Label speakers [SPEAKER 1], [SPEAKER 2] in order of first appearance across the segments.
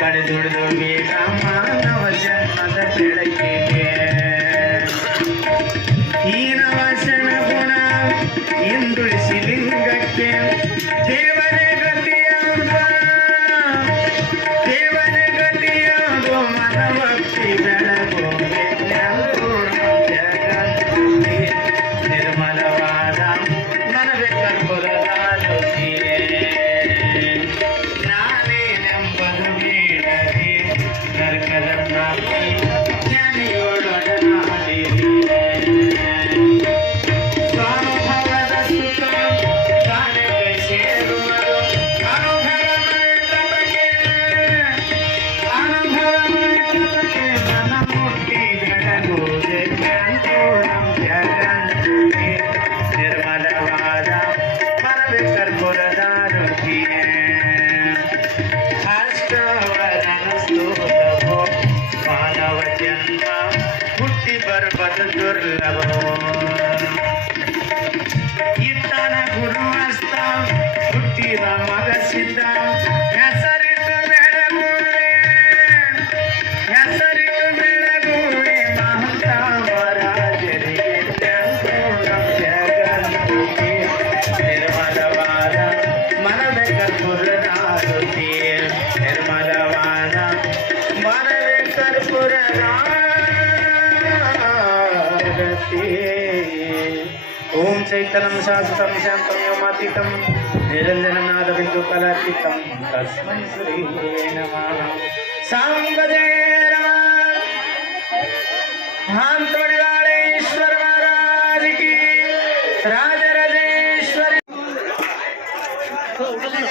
[SPEAKER 1] ಕಡೆದುಡಿದು ಬೇಗ ಮಾನವ ಜನ್ಮದ ಬೆಳಕಿಗೆ ಬರ್ಬದು ದುರ್ಲಭವೋ ಇತ್ತನ ಗುರುವಸ್ತ ಹುಟ್ಟಿದ ಮಗ ಸಿದ್ಧ ಹೆಸರಿಟ್ಟು ಬೆಳಗೂಡೆ ಹೆಸರಿಟ್ಟು ಬೆಳಗೂಡೆ ಮಹಂತಾವರಾಜರಿಗೆ ತ್ಯಾಂಕೋಣಂ ಜಗನ್ನಿಗೆ ನಿರ್ಮಲವಾದ भक्ति ओम चैतन्यम शाश्वतम शांतम योमातीतम निरंजननाद बिंदु कलातीतम तस्मै श्री नमः सांगदे नमः भांतवड़ीश्वर महाराज की राज राजेश्वर कौन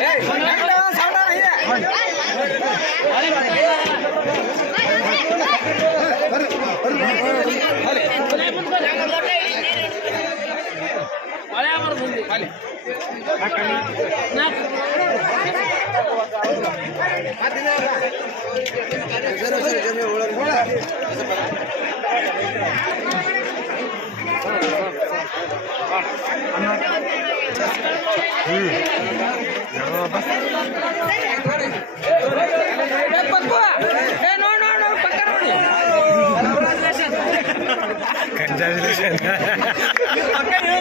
[SPEAKER 1] Hey, Congratulations.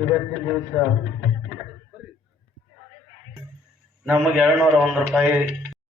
[SPEAKER 1] ಇವತ್ತಿನ ದಿವಸ ನಮಗೆ ಎರಡ್ನೂರ ಒಂದು ರೂಪಾಯಿ